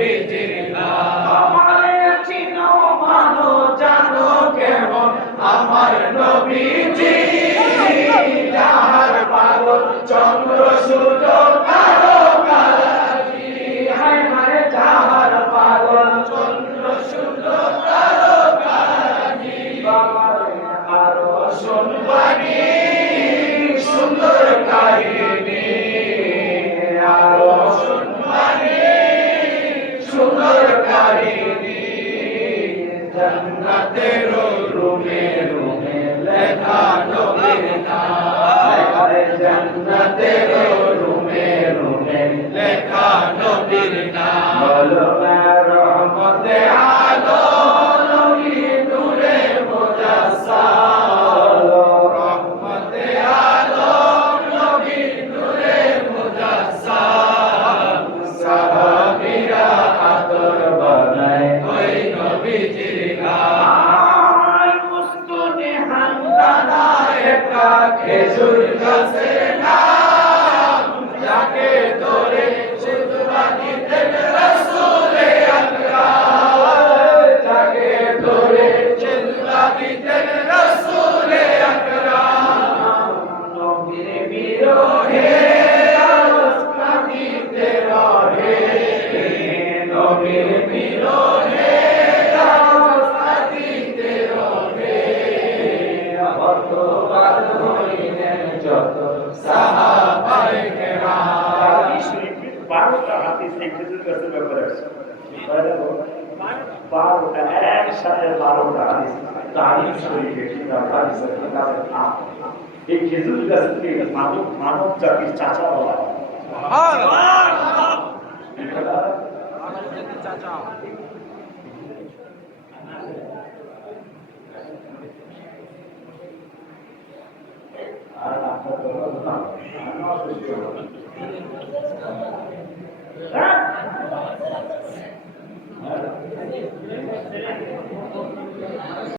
নবীজির নাম আমারে চিনো মানো জানো কেমন আমার নবীজি যাহার পাগল চন্দ্র সূর্য তারকারাজি হায় হায় যাহার পাগল চন্দ্র সূর্য তারকারাজি আরো শুনবানি সুন্দর কাহিনী আরো শুনবানি সুন্দর কাহিনী জান্নাতের রুমে রুমে লেখা নবীর নাম জান্নাতের রুমে রুমে লেখা নবীর নাম বলো রহমতে আলম নবী নূরে মুজাসসাম রহমতে আলম নবী নূরে মুজাসসাম সাহাবীরা আতর বানায় ওই নবীজির গান মুস্তুনে হামদানা একটা খেজুর গাছের নাম যাকে ধরে সিজদা দিতেন রাসূলে আকরাম যাকে ধরে সিজদা দিতেন রাসূলে আকরাম নবীর বিরহে আরশ কাঁদিতে রহে নবীর বিরহে আরশ কাঁদিতে রহে হতবাক হইলেন যত সাহাবায়ে কেরাম 12টা হাদিস এই খেজুর গাছের ব্যাপারে আছে 12টা একসাথে 12টা হাদিস তারিখ শরীফে কিতাব হাদিসের কিতাবে এই খেজুর গাছকে মানব জাতির চাচা বলা হয় চাচা আর আপনার